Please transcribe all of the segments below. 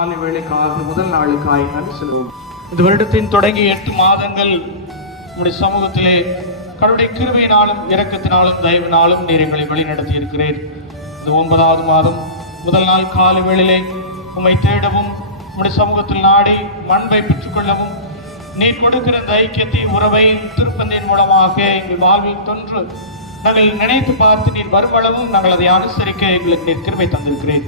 காலை வேளைக்காக முதல் நாளுக்காய் நன்றி செல்வோம் இந்த வருடத்தின் தொடங்கி எட்டு மாதங்கள் நம்முடைய சமூகத்திலே கடவுளுடைய கிருமையினாலும் இரக்கத்தினாலும் தயவினாலும் நீர் எங்களை வழிநடத்தி இருக்கிறேன் இந்த ஒன்பதாவது மாதம் முதல் நாள் காலை வேளையிலே உம்மை தேடவும் உம்முடைய சமூகத்தில் நாடி மண்பை பெற்றுக்கொள்ளவும் நீர் கொடுக்கிற இந்த ஐக்கியத்தை உறவை திருப்பந்தின் மூலமாக எங்கள் வாழ்வில் தொன்று நாங்கள் நினைத்து பார்த்து நீர் வருமளவும் நாங்கள் அதை அனுசரிக்க எங்களுக்கு நீர் கிருமை தந்திருக்கிறேன்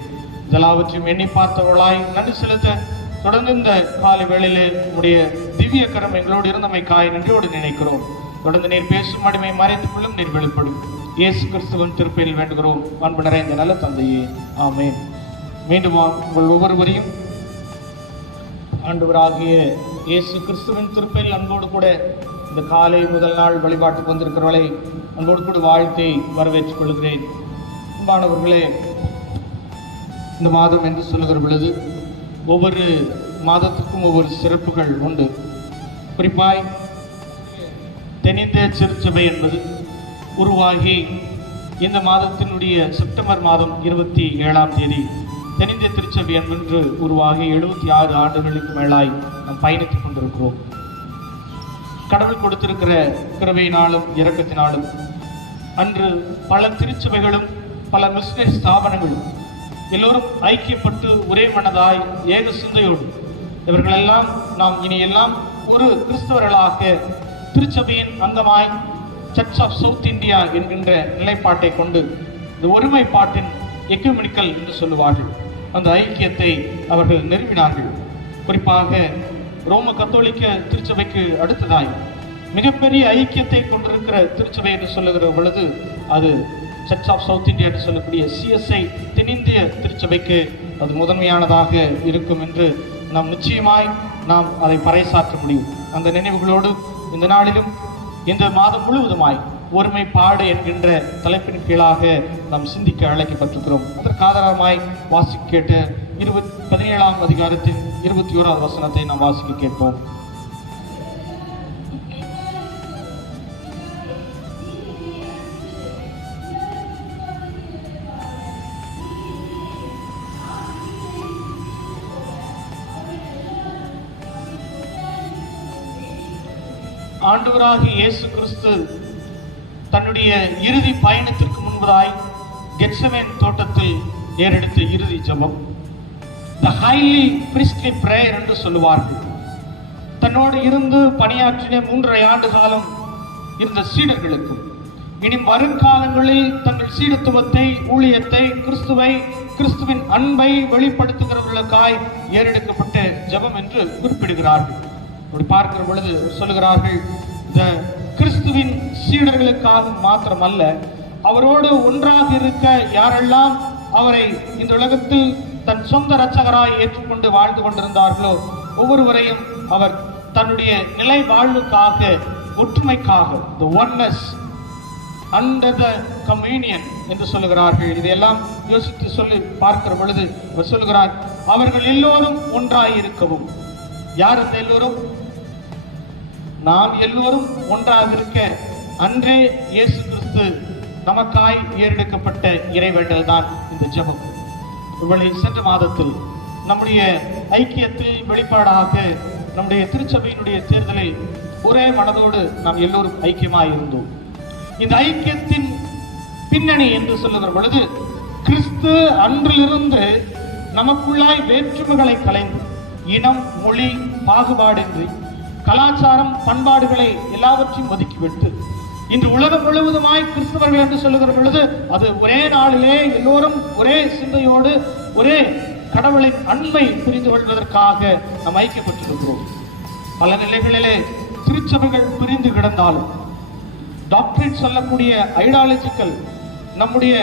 எல்லாவற்றையும் எண்ணி பார்த்தவர்களாய் நன்றி செலுத்த தொடர்ந்து இந்த காலை வேளையிலே உடைய திவ்ய கரம் எங்களோடு இருந்தமைக்காய் நன்றியோடு நினைக்கிறோம். தொடர்ந்து நீர் பேசும் அடிமை மறைந்து கொள்ளும் நீர் வெளிப்படும். இயேசு கிறிஸ்துவன் திருப்பையில் வேண்டுகிறோம். அன்பு நிறைந்த நல்ல தந்தையே ஆமேன். மீண்டும் உங்கள் ஒவ்வொருவரையும் ஆண்டவராகிய இயேசு கிறிஸ்துவின் திருப்பையில் அன்போடு கூட இந்த காலை முதல் நாள் வழிபாட்டுக்கு வந்திருக்கிறவர்களை அன்போடு கூட வாழ்த்தை வரவேற்றுக் கொள்கிறேன். அன்பானவர்களே இந்த மாதம் என்று சொல்லுகிற பொழுது ஒவ்வொரு மாதத்துக்கும் ஒவ்வொரு சிறப்புகள் உண்டு. குறிப்பாய் தென்னிந்திய திருச்சபை என்பது உருவாகி இந்த மாதத்தினுடைய செப்டம்பர் மாதம் இருபத்தி ஏழாம் தேதி தென்னிந்திய திருச்சபை என்று உருவாகி எழுபத்தி ஆறு ஆண்டுகளுக்கு மேலாய் நாம் பயணித்துக் கொண்டிருக்கிறோம். கடவுள் கொடுத்திருக்கிற கிருபையினாலும் இறக்கத்தினாலும் அன்று பல திருச்சபைகளும் பல மிஷினரி ஸ்தாபனங்களும் எல்லோரும் ஐக்கியப்பட்டு ஒரே மனதாய் ஏக சிந்தையோடு இவர்களெல்லாம் நாம் இனி எல்லாம் ஒரு கிறிஸ்தவர்களாக திருச்சபையின் அங்கமாய் சர்ச் ஆஃப் சவுத் இந்தியா என்கின்ற நிலைப்பாட்டை கொண்டு இந்த ஒருமைப்பாட்டின் எக்குமெனிக்கல் என்று சொல்லுவார்கள். அந்த ஐக்கியத்தை அவர்கள் நிறுவினார்கள். குறிப்பாக ரோம கத்தோலிக்க திருச்சபைக்கு அடுத்ததாய் மிகப்பெரிய ஐக்கியத்தை கொண்டிருக்கிற திருச்சபை என்று சொல்லுகிற பொழுது அது சர்ச் ஆஃப் சவுத் இந்தியா என்று சொல்லக்கூடிய சிஎஸ்ஐ தென்னிந்திய திருச்சபைக்கு அது முதன்மையானதாக இருக்கும் என்று நாம் நிச்சயமாய் நாம் அதை பறைசாற்ற முடியும். அந்த நினைவுகளோடு இந்த நாளிலும் இந்த மாதம் முழுவதுமாய் ஒருமைப்பாடு என்கின்ற தலைப்பின் கீழாக நாம் சிந்திக்க அழைக்கப்பட்டிருக்கிறோம். அதற்கு ஆதாரமாய் வாசிக்க கேட்ட இருபத் பதினேழாம் அதிகாரத்தின் இருபத்தி ஓராவது வசனத்தை நாம் வாசிக்க கேட்போம். ஆண்டவராகிய இயேசு கிறிஸ்து தன்னுடைய இறுதி பயணத்திற்கு முன்பதாய் கெட்சமேன் தோட்டத்தில் ஏறெடுத்த இறுதி ஜபம். த ஹைலி பிரிஸ்ட்லி பிரேயர் என்று சொல்லுவார்கள். தன்னோடு இருந்து பணியாற்றின மூன்றரை ஆண்டு காலம் இருந்த சீடர்களுக்கும் இனி வருங்காலங்களில் தங்கள் சீடத்துவத்தை ஊழியத்தை கிறிஸ்துவை கிறிஸ்துவின் அன்பை வெளிப்படுத்துகிறவர்களுக்காய் ஏறெடுக்கப்பட்ட ஜபம் என்று குறிப்பிடுகிறார்கள். அப்படி பார்க்கிற பொழுது சொல்லுகிறார்கள் இந்த கிறிஸ்துவின் சீடர்களுக்காக மாத்திரமல்ல அவரோடு ஒன்றாக இருக்க யாரெல்லாம் அவரை இந்த உலகத்தில் தன் சொந்த இரட்சகராய் ஏற்றுக்கொண்டு வாழ்ந்து கொண்டிருந்தார்களோ ஒவ்வொருவரையும் அவர் தன்னுடைய நிலை வாழ்வுக்காக ஒற்றுமைக்காக the oneness under the communion என்று சொல்லுகிறார்கள். இதையெல்லாம் யோசித்து சொல்லி பார்க்கிற பொழுது அவர் சொல்லுகிறார் அவர்கள் எல்லோரும் ஒன்றாய் இருக்கவும் யார் எல்லோரும்? நாம் எல்லோரும் ஒன்றாக இருக்க அன்றே இயேசு கிறிஸ்து நமக்காய் ஏறெடுக்கப்பட்ட இறைவேண்டல் தான் இந்த ஜபம். இவளை சென்ற மாதத்தில் நம்முடைய ஐக்கியத்தில் வெளிப்பாடாக நம்முடைய திருச்சபையினுடைய தேர்தலில் ஒரே மனதோடு நாம் எல்லோரும் ஐக்கியமாய் இருந்தோம் இந்த ஐக்கியத்தின் பின்னணி என்று சொல்லுகிற பொழுது கிறிஸ்து அன்றிலிருந்து நமக்குள்ளாய் வேற்றுமைகளை கலைந்து இனம் மொழி பாகுபாடின்றி கலாச்சாரம் பண்பாடுகளை எல்லாவற்றையும் ஒதுக்கிவிட்டு இன்று உலகம் முழுவதுமாய் கிறிஸ்தவர்கள் என்று சொல்லுகிற பொழுது அது ஒரே நாளிலே எல்லோரும் ஒரே சிந்தையோடு ஒரே கடவுளின் அன்பை புரிந்து கொள்வதற்காக நாம் ஐக்கியப்பட்டிருக்கிறோம். பல நிலைகளிலே திருச்சபைகள் பிரிந்து கிடந்தாலும் டாக்டரேட் சொல்லக்கூடிய ஐடாலஜிக்கல் நம்முடைய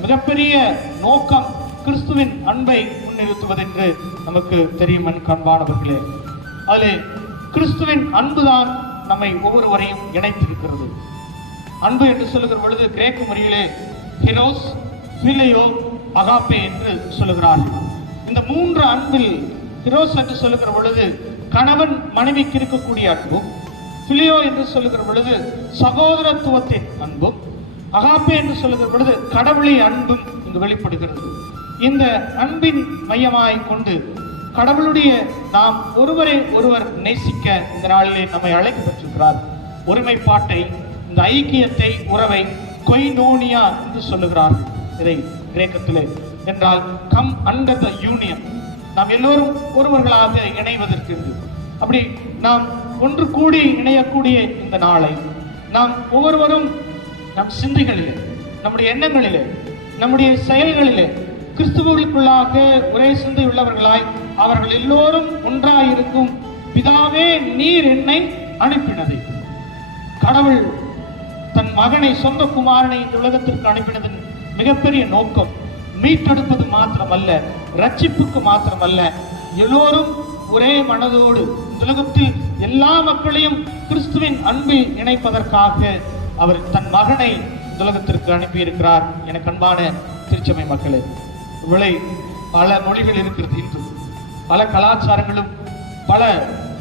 மிகப்பெரிய நோக்கம் கிறிஸ்துவின் அன்பை முன்னிறுத்துவதென்று நமக்கு தெரியும் என் கண்பானவர்களே அதில் கிறிஸ்துவின் அன்புதான் நம்மை ஒவ்வொருவரையும் இணைத்திருக்கிறது. அன்பு என்று சொல்லுகிற பொழுது கிரேக்க முறையிலே ஹிரோஸ் பிலியோ அகாப்பே என்று சொல்லுகிறார்கள். இந்த மூன்று அன்பில் ஹிரோஸ் என்று சொல்லுகிற பொழுது கணவன் மனைவிக்கு இருக்கக்கூடிய அன்பும் பிலியோ என்று சொல்லுகிற பொழுது சகோதரத்துவத்தின் அன்பும் அகாப்பே என்று சொல்லுகிற பொழுது கடவுளின் அன்பும் இங்கு வெளிப்படுகிறது. இந்த அன்பின் மையமாய் கொண்டு கடவுளுடைய நாம் ஒருவரை ஒருவர் நேசிக்க இந்த நாளிலே நம்மை அழைக்கப்பட்டிருக்கிறார் ஒருமைப்பாட்டை இந்த ஐக்கியத்தை உறவை கொய்னோனியா என்று சொல்லுகிறார். இதை கிரேக்கத்திலே என்றால் கம் அண்டர் த யூனியன் நாம் எல்லோரும் ஒருவர்களாக இணைவதற்கு. அப்படி நாம் ஒன்று கூடி இணையக்கூடிய இந்த நாளை நாம் ஒவ்வொருவரும் நம் சிந்தைகளிலே நம்முடைய எண்ணங்களிலே நம்முடைய செயல்களிலே கிறிஸ்துவர்களுக்குள்ளாக ஒரே சிந்தை உள்ளவர்களாய் அவர்கள் எல்லோரும் ஒன்றாயிருக்கும் பிதாவே நீர் என்னை அனுப்பினதை. கடவுள் தன் மகனை சொந்த குமாரனை இந்த உலகத்திற்கு அனுப்பினதன் மிகப்பெரிய நோக்கம் மீட்டெடுப்பது மாத்திரமல்ல ரட்சிப்புக்கு மாத்திரமல்ல. எல்லோரும் ஒரே மனதோடு இந்த உலகத்தில் எல்லா மக்களையும் கிறிஸ்துவின் அன்பில் இணைப்பதற்காக அவர் தன் மகனை இந்த உலகத்திற்கு அனுப்பியிருக்கிறார். என அன்பான திருச்சபை மக்களே விளை பல மொழிகள் இருக்கிறது இன்று பல கலாச்சாரங்களும் பல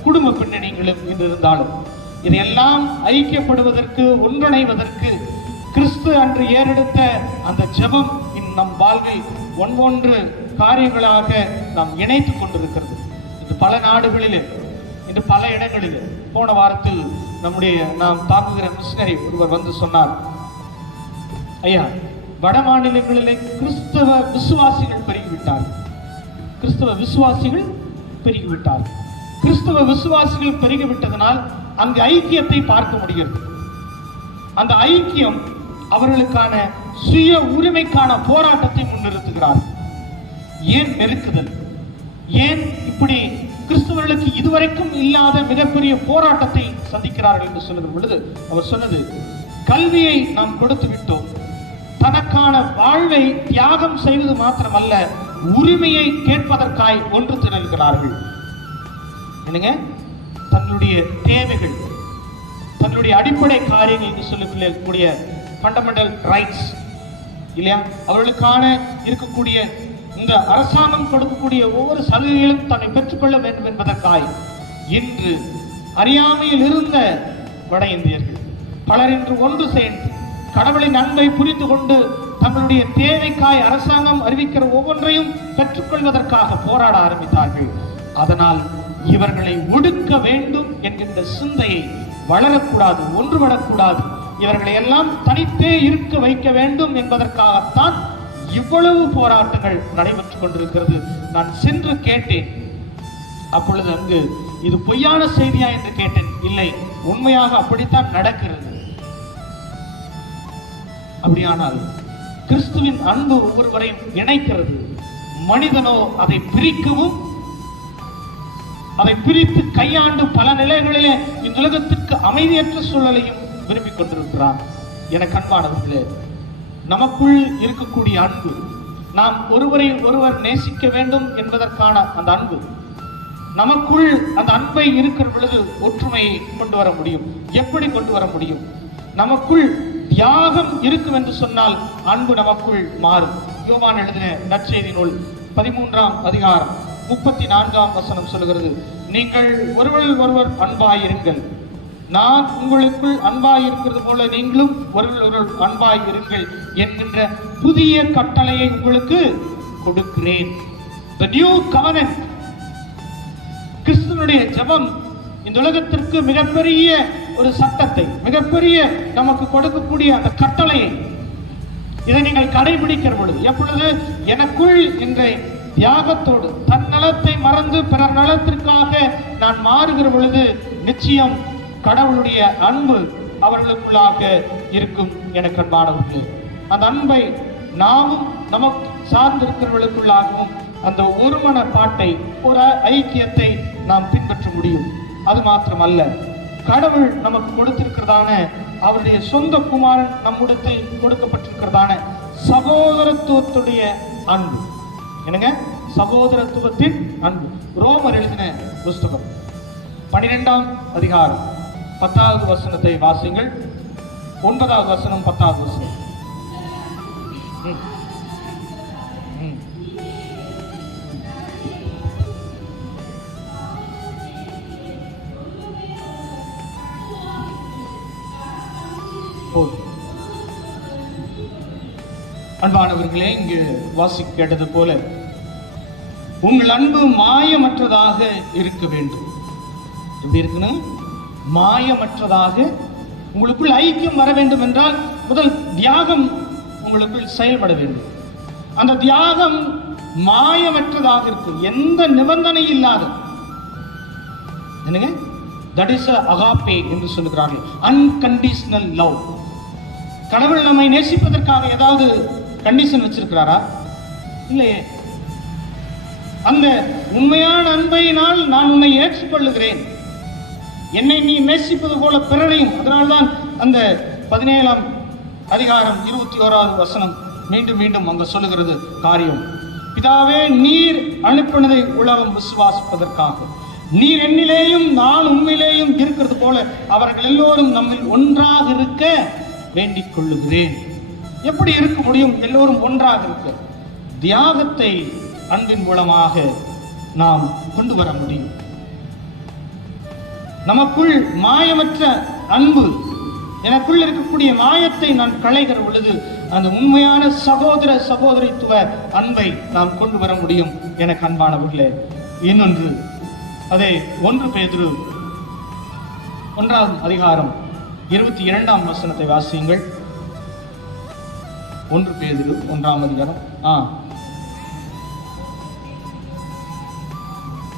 குடும்ப பின்னணிகளும் இன்று இருந்தாலும் இதையெல்லாம் ஐக்கியப்படுவதற்கு ஒன்றிணைவதற்கு கிறிஸ்து அன்று ஏறெடுத்த அந்த ஜெபம் இன் நம் வாழ்வில் ஒன்றொன்று காரியங்களாக நாம் இணைத்துக் கொண்டிருக்கிறது. இன்று பல நாடுகளிலே இன்று பல இடங்களிலே போன வாரத்தில் நம்முடைய நாம் தாக்குகிற மிஷினரி ஒருவர் வந்து சொன்னார் ஐயா வட மாநிலங்களிலே கிறிஸ்தவ விசுவாசிகள் பெருகிவிட்டார்கள். கிறிஸ்தவ விசுவாசிகள் பெருகிவிட்டார் கிறிஸ்தவ விசுவாசிகள் பெருகிவிட்டதனால் அங்கு ஐக்கியத்தை பார்க்க முடிகிறது. அந்த ஐக்கியம் அவர்களுக்கான சுய உரிமைக்கான போராட்டத்தை முன்னிறுத்துகிறார். ஏன் நெருக்குதல் ஏன் இப்படி கிறிஸ்தவர்களுக்கு இதுவரைக்கும் இல்லாத மிகப்பெரிய போராட்டத்தை சந்திக்கிறார்கள் என்று சொல்லும் பொழுது அவர் சொன்னது கல்வியை நாம் கொடுத்து விட்டோம் தனக்கான வாழ்வை தியாகம் செய்வது மாத்திரமல்ல உரிமையை கேட்பதற்காய் ஒன்று திரள்கிறார்கள். என்னங்க? தன்னுடைய தேவைகள் தன்னுடைய அடிப்படை காரியங்கள் என்று சொல்லக்கூடிய ஃபண்டமெண்டல் ரைட்ஸ் இல்லையா? அவர்களுக்கான இருக்கக்கூடிய இந்த அரசாங்கம் கொடுக்கக்கூடிய ஒவ்வொரு சலுகைகளும் தன்னை பெற்றுக்கொள்ள வேண்டும் என்பதற்காய் இன்று அறியாமையில் இருந்த வட இந்தியர்கள் பலர் இன்று ஒன்று சேர்ந்து கடவுளின் அன்பை புரிந்து கொண்டு தங்களுடைய தேவைக்காய் அரசாங்கம் அறிவிக்கிற ஒவ்வொன்றையும் பெற்றுக்கொள்வதற்காக போராட ஆரம்பித்தார்கள். அதனால் இவர்களை ஒடுக்க வேண்டும் என்கின்ற சிந்தையை வளரக்கூடாது ஒன்றுபடக்கூடாது இவர்களை எல்லாம் தனித்தே இருக்க வைக்க வேண்டும் என்பதற்காகத்தான் இவ்வளவு போராட்டங்கள் நடைபெற்றுக் கொண்டிருக்கிறது. நான் சென்று கேட்டேன். அப்பொழுது அங்கு இது பொய்யான செய்தியா? என்று கேட்டேன். இல்லை உண்மையாக அப்படித்தான் நடக்கிறது. அப்படியானால் கிறிஸ்துவின் அன்பு ஒவ்வொருவரையும் இணைக்கிறது. மனிதனோ அதை பிரிக்கவும் அதை பிரித்து கையாண்டு பல நிலைகளிலே இந்த உலகத்திற்கு அமைதியற்ற சூழலையும் விரும்பிக் கொண்டிருக்கிறார். என கண்பானவர்களே நமக்குள் இருக்கக்கூடிய அன்பு நாம் ஒருவரை ஒருவர் நேசிக்க வேண்டும் என்பதற்கான அந்த அன்பு நமக்குள் அந்த அன்பை இருக்கிற பொழுது ஒற்றுமையை கொண்டு வர முடியும். எப்படி கொண்டு வர முடியும்? நமக்குள் தியாகம் இருக்கும் என்று சொன்னால் அன்பு நமக்குள் மாறும். யோவான் எழுதின நற்செய்தி நூல் பதிமூன்றாம் அதிகாரம் முப்பத்தி நான்காம் வசனம் சொல்கிறது நீங்கள் ஒருவரில் ஒருவர் அன்பாயிருங்கள். நான் உங்களுக்குள் அன்பாய் இருக்கிறது போல நீங்களும் ஒருவர் ஒருவர் அன்பாய் இருங்கள் என்கின்ற புதிய கட்டளையை உங்களுக்கு கொடுக்கிறேன். The new covenant கிறிஸ்தனுடைய ஜெபம் இந்த உலகத்திற்கு மிகப்பெரிய ஒரு சட்டத்தை மிகப்பெரிய நமக்கு கொடுக்கக்கூடிய அந்த கட்டளையை இதை நீங்கள் கடைபிடிக்கிற பொழுது எப்பொழுது எனக்குள் என்ற தியாகத்தோடு தன் நலத்தை மறந்து பிறர் நலத்திற்காக நான் மாறுகிற பொழுது நிச்சயம் கடவுளுடைய அன்பு அவர்களுக்குள்ளாக இருக்கும் எனக்கு கண்பானவர்களே அந்த அன்பை நாமும் நமக்கு சார்ந்திருக்கிறவர்களுக்குள்ளாகவும் அந்த ஒருமன பாட்டை ஒரு ஐக்கியத்தை நாம் பின்பற்ற முடியும். அது மாத்திரமல்ல கடவுள் நமக்கு கொடுத்திருக்கிறதான அவருடைய சொந்த குமாரன் நம்முடத்தில் கொடுக்கப்பட்டிருக்கிறதான சகோதரத்துவத்துடைய அன்பு. என்னங்க? சகோதரத்துவத்தின் அன்பு. ரோமர் எழுதின புஸ்தகம். பனிரெண்டாம் அதிகாரம். பத்தாவது வசனத்தை வாசிங்கள் ஒன்பதாவது வசனம் பத்தாவது வசனம். அன்பானவர்களே இங்கு வாசி கேட்டது போல உங்கள் அன்பு மாயமற்றதாக இருக்க வேண்டும். எப்படி இருக்கணும்? மாயமற்றதாக உங்களுக்குள் ஐக்கியம் வர வேண்டும் என்றால் முதல் தியாகம் உங்களுக்குள் செயல்பட வேண்டும். அந்த தியாகம் மாயமற்றதாக இருக்கும். எந்த நிபந்தனை இல்லாத. என்னங்க? தட் இஸ் அகாப்பே என்று சொல்லுகிறார்கள். அன்கண்டிஷனல் லவ் கடவுள் நம்மை நேசிப்பதற்காக ஏதாவது கண்டிஷன் வச்சிருக்கிறாரா? இல்லையே. அந்த உண்மையான அன்பையினால் நான் உன்னை ஏற்றுக்கொள்ளுகிறேன். என்னை நீ நேசிப்பது போல பிறனையும் அதனால்தான் அந்த பதினேழாம் அதிகாரம் இருபத்தி ஓராவது வசனம் மீண்டும் மீண்டும் அங்க சொல்லுகிறது காரியம். பிதாவே நீர் அனுப்பினதை உலகம் விசுவாசிப்பதற்காக. நீர் என்னிலேயும் நான் உண்மையிலேயும் இருக்கிறது போல அவர்கள் எல்லோரும் நம்மில் ஒன்றாக இருக்க வேண்டிக் கொள்ளுகிறேன். எப்படி இருக்க முடியும்? எல்லோரும் ஒன்றாக இருக்க. தியாகத்தை அன்பின் மூலமாக நாம் கொண்டு வர முடியும். நமக்குள் மாயமற்ற அன்பு எனக்குள் இருக்கக்கூடிய மாயத்தை நான் களைகிற பொழுது அந்த உண்மையான சகோதர சகோதரித்துவ அன்பை நாம் கொண்டு வர முடியும் எனக்கு அன்பானவர்களே இன்னொன்று அதே ஒன்று பேதுரு ஒன்றாம் அதிகாரம் இருபத்தி இரண்டாம் வசனத்தை வாசியுங்கள். ஒன்று பேதுரு ஒன்றாம் அதிகாரம். ஆ.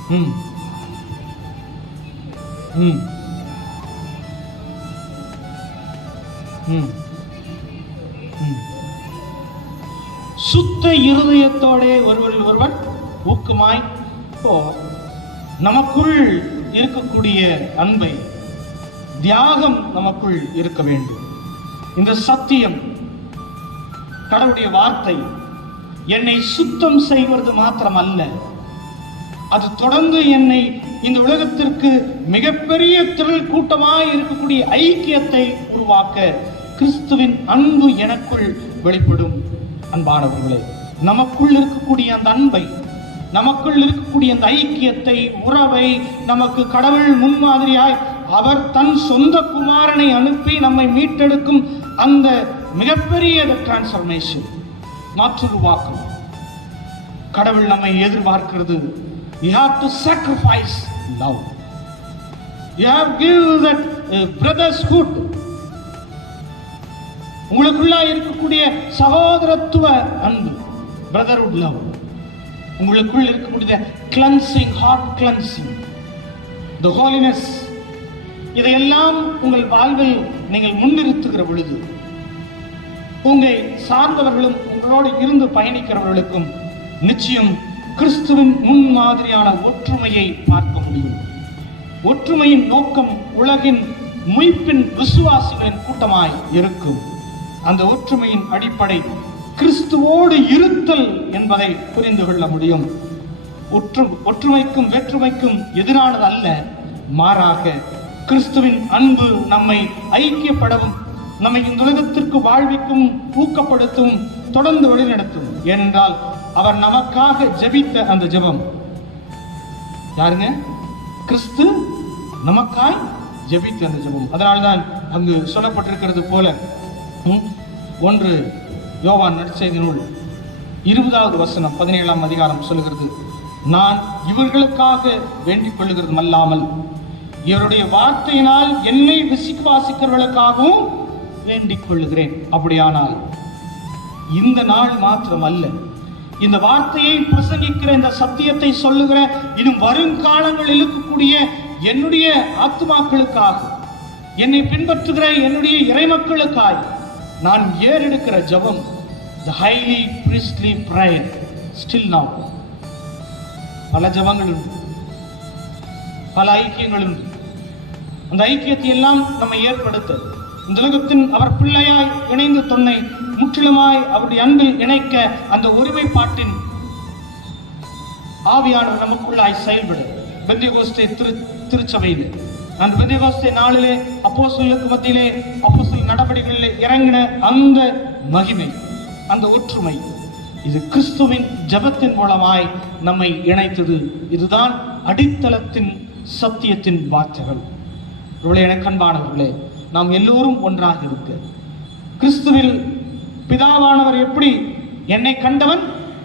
ம். ம். ம். ம். சுத்த இருதயத்தோடே ஒருவரில் ஒருவன் ஊக்கமாய் போ. நமக்குள் இருக்கக்கூடிய அன்பை தியாகம் நமக்குள் இருக்க வேண்டும். இந்த சத்தியம் கடவுளுடைய வார்த்தை என்னை சுத்தம் செய்வது மாத்திரம் அல்ல அது தொடர்ந்து என்னை இந்த உலகத்திற்கு மிகப்பெரிய திரள் கூட்டமாக இருக்கக்கூடிய ஐக்கியத்தை உருவாக்க கிறிஸ்துவின் அன்பு எனக்குள் வெளிப்படும். அன்பானவர்களே நமக்குள் இருக்கக்கூடிய அந்த அன்பை நமக்குள் இருக்கக்கூடிய அந்த ஐக்கியத்தை உறவை நமக்கு கடவுள் முன்மாதிரியாய் அவர் தன் சொந்த குமாரனை அனுப்பி நம்மை மீட்டெடுக்கும் அந்த மிகப்பெரிய டிரான்ஸ்ஃபர்மேஷன் மாற்றுருவாக்கம் கடவுள் நம்மை எதிர்பார்க்கிறது. You have to sacrifice love you have give that brothers brotherhood. உங்களுக்குள்ளா இருக்கக்கூடிய சகோதரத்துவ அன்பு பிரதர்வுட் லவ் உங்களுக்குள் இருக்கக்கூடிய cleansing heart cleansing the holiness இதையெல்லாம் உங்கள் வாழ்வில் நீங்கள் முன்னிறுத்துகிற பொழுது உங்களை சார்ந்தவர்களும் உங்களோடு இருந்து பயணிக்கிறவர்களுக்கும் நிச்சயம் கிறிஸ்துவின் முன்மாதிரியான ஒற்றுமையை பார்க்க முடியும். ஒற்றுமையின் நோக்கம் உலகின் முய்ப்பின் விசுவாசிகளின் கூட்டமாய் இருக்கும். அந்த ஒற்றுமையின் அடிப்படை கிறிஸ்துவோடு இருத்தல் என்பதை புரிந்து கொள்ள முடியும். ஒற்று ஒற்றுமைக்கும் வேற்றுமைக்கும் எதிரானது அல்ல மாறாக கிறிஸ்துவின் அன்பு நம்மை ஐக்கியப்படவும் நம்மை இந்த உலகத்திற்கு வாழ்விக்கும் ஊக்கப்படுத்தும் தொடர்ந்து வழிநடத்தும் ஏனென்றால் அவர் நமக்காக ஜெபித்த அந்த ஜெபம். யாருங்க? கிறிஸ்து நமக்காய் ஜெபித்த அந்த ஜெபம். அதனால்தான் அங்கு சொல்லப்பட்டிருக்கிறது போல ஒன்று யோவான் நற்செய்தி நூல் இருபதாவது வசனம் பதினேழாம் அதிகாரம் சொல்லுகிறது. நான் இவர்களுக்காக வேண்டிக் கொள்ளுகிறதும் அல்லாமல் இவருடைய வார்த்தையினால் என்னை விசுவாசிக்கிறவர்களுக்காகவும் வேண்டிக் கொள்கிறேன் அப்படியானால் இந்த நாள் மாத்திரம் அல்ல இந்த வார்த்தையை பிரசங்கிக்கிற இந்த சத்தியத்தை சொல்லுகிற இன்னும் வருங்காலங்களில் இருக்கக்கூடிய என்னுடைய ஆத்மாக்களுக்காக என்னை பின்பற்றுகிற என்னுடைய இறைமக்களுக்காய் நான் ஏறெடுக்கிற ஜெபம் the highly priestly prayer. Still now பல ஜபங்கள் உண்டு பல ஐக்கியங்கள் உண்டு அந்த ஐக்கியத்தை எல்லாம் நம்மை ஏற்படுத்த இந்த உலகத்தின் அவர் பிள்ளையாய் இணைந்து தன்னை முற்றிலுமாய் அவருடைய அன்பில் இணைக்க அந்த ஒருமைப்பாட்டின் ஆவியானவர் நமக்குள்ளாய் செயல்படும் பெந்திகோஸ்தே திரு திருச்சபையில். அந்த பெந்திகோஸ்தே நாளிலே அப்போஸ்தலர்களுக்கு மத்தியிலே அப்போஸ்தல நடவடிக்கைகளிலே இறங்கின அந்த மகிமை அந்த ஒற்றுமை இது கிறிஸ்துவின் ஜெபத்தின் மூலமாய் நம்மை இணைத்தது. இதுதான் அடித்தளத்தின் சத்தியத்தின் வார்த்தைகள். இவளே எனக்கு அன்பானவர்களே நாம் எல்லோரும் ஒன்றாக இருக்க. கிறிஸ்துவில் பிதாவானவர் எப்படி என்னை கண்டவன்?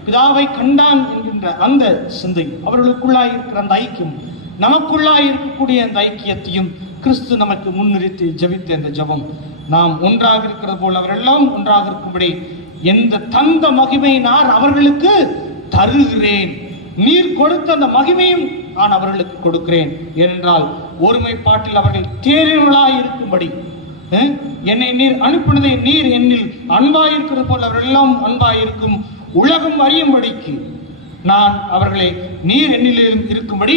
பிதாவை கண்டான் என்கின்ற அந்த சிந்தை அவர்களுக்குள்ளாய் இருக்கிற அந்த ஐக்கியம் நமக்குள்ளாய் இருக்கக்கூடிய அந்த ஐக்கியத்தையும் கிறிஸ்து நமக்கு முன்னிறுத்தி ஜபித்த அந்த ஜெபம் நாம் ஒன்றாக இருக்கிறது போல் அவரெல்லாம் ஒன்றாக இருக்கும்படி எந்த தந்த மகிமையினார் அவர்களுக்கு தருகிறேன். நீர் கொடுத்த அந்த மகிமையும் நான் அவர்களுக்கு கொடுக்கிறேன் ஏனென்றால் ஒருமைப்பாட்டில் அவர்கள் தேர்வுகளாய் இருக்கும்படி என்னை நீர் அனுப்பினதை நீர் என்னில் அன்பாயிருக்கிறது போல் அவர்கள் எல்லாம் அன்பாயிருக்கும் உலகம் அறியும்படிக்கு நான் அவர்களை நீர் என்னில் இருக்கும்படி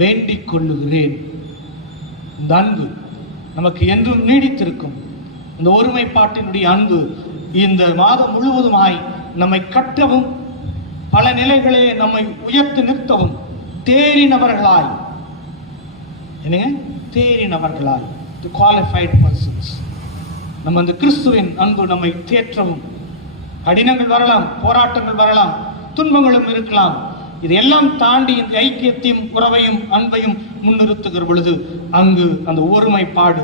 வேண்டிக் கொள்ளுகிறேன். இந்த அன்பு நமக்கு என்றும் நீடித்திருக்கும். இந்த ஒருமைப்பாட்டினுடைய அன்பு இந்த மாதம் முழுவதுமாய் நம்மை கட்டவும் பல நிலைகளே நம்மை உயர்த்து நிறுத்தவும் தேறினவர்களாய் என்னங்க? தேறினவர்களாய் தி குவாலிஃபைட் பர்சன்ஸ் நம்ம அந்த கிறிஸ்துவின் அன்பு நம்மை தேற்றவும். கடினங்கள் வரலாம் போராட்டங்கள் வரலாம் துன்பங்களும் இருக்கலாம். இதையெல்லாம் தாண்டி இந்த ஐக்கியத்தையும் உறவையும் அன்பையும் முன்னிறுத்துகிற பொழுது அங்கு அந்த ஒருமைப்பாடு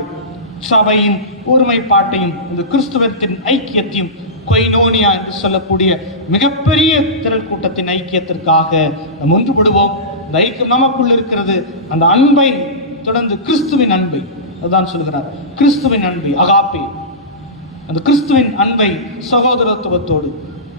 சபையின் ஒருமைப்பாட்டையும் இந்த கிறிஸ்துவத்தின் ஐக்கியத்தையும் கொய்னோனியா என்று சொல்லக்கூடிய மிகப்பெரிய திரள் கூட்டத்தின் ஐக்கியத்திற்காக நாம் ஒன்றுபடுவோம். இந்த ஐக்கியம் நமக்குள் இருக்கிறது. அந்த அன்பை தொடர்ந்து கிறிஸ்துவின் அன்பை. அதுதான் சொல்கிறார். கிறிஸ்துவின் அன்பை அகாப்பே. அந்த கிறிஸ்துவின் அன்பை சகோதரத்துவத்தோடு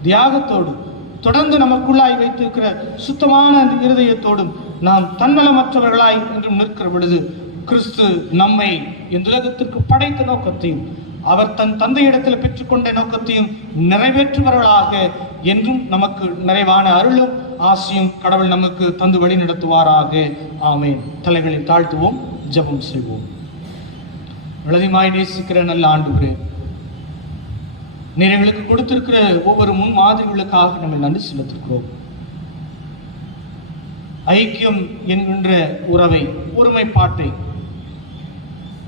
தியாகத்தோடு தொடர்ந்து நமக்குள்ளாய் வைத்திருக்கிற சுத்தமான அந்த இருதயத்தோடும் நாம் தன்னலமற்றவர்களாய் என்றும் நிற்கிற பொழுது கிறிஸ்து நம்மை இந்த உலகத்திற்கு படைத்த நோக்கத்தையும் அவர் தன் தந்தையிடத்தில் பெற்றுக்கொண்ட நோக்கத்தையும் நிறைவேற்றுபவர்களாக என்றும் நமக்கு நிறைவான அருளும் ஆசையும் கடவுள் நமக்கு தந்து வழி நடத்துவாராக. ஆமேன். தலைகளை தாழ்த்துவோம் ஜெபம் செய்வோம். வலதிமாய் நேசிக்கிற நல்ல ஆண்டு நீர் எங்களுக்கு கொடுத்திருக்கிற ஒவ்வொரு முன் மாதிரிகளுக்காக நம்ம நன்றி செலுத்திருக்கிறோம் ஐக்கியம் என்கின்ற உறவை ஒருமைப்பாட்டை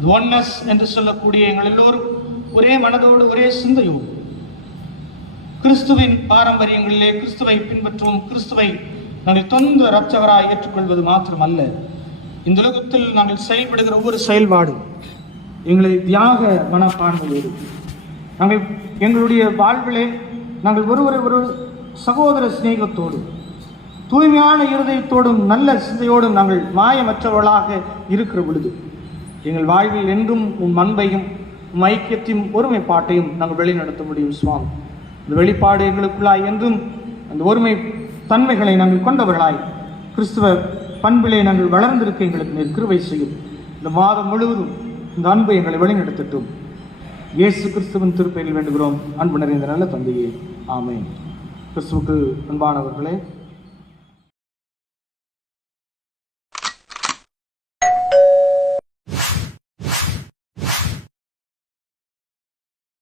ஒன்னஸ் என்று சொல்லக்கூடிய எங்கள் எல்லோரும் ஒரே மனதோடு ஒரே சிந்தையோடு. கிறிஸ்துவின் பாரம்பரியங்களிலே கிறிஸ்துவை பின்பற்றுவோம் கிறிஸ்துவை நாங்கள் தொந்த இரட்சகராய் ஏற்றுக்கொள்வது மாத்திரமல்ல. இந்த உலகத்தில் நாங்கள் செயல்படுகிற ஒவ்வொரு செயல்பாடும் எங்களை தியாக மனப்பான்மையோடு. நாங்கள் எங்களுடைய வாழ்விலே நாங்கள் ஒருவரை ஒரு சகோதர சிநேகத்தோடு தூய்மையான இருதயத்தோடும் நல்ல சிந்தையோடும் நாங்கள் மாயமற்றவர்களாக இருக்கிற பொழுது எங்கள் வாழ்வில் என்றும் உன் அன்பையும் ஐக்கியத்தையும் ஒருமைப்பாட்டையும் நாங்கள் வெளிநடத்த முடியும் சுவாமி. இந்த வெளிப்பாடு எங்களுக்குள்ளாய் என்றும் அந்த ஒருமை தன்மைகளை நாங்கள் கொண்டவர்களாய் கிறிஸ்துவ பண்பிலே நாங்கள் வளர்ந்திருக்க எங்களுக்கு நீர் கிருவை செய்யும். இந்த மாதம் முழுவதும் இந்த அன்பை எங்களை வழிநடத்தட்டும் இயேசு கிறிஸ்துவின் திருப்பெயரில் வேண்டுகிறோம். அன்பு நிறைந்த நல்ல தந்தையே. ஆமை கிறிஸ்துவுக்கு அன்பானவர்களே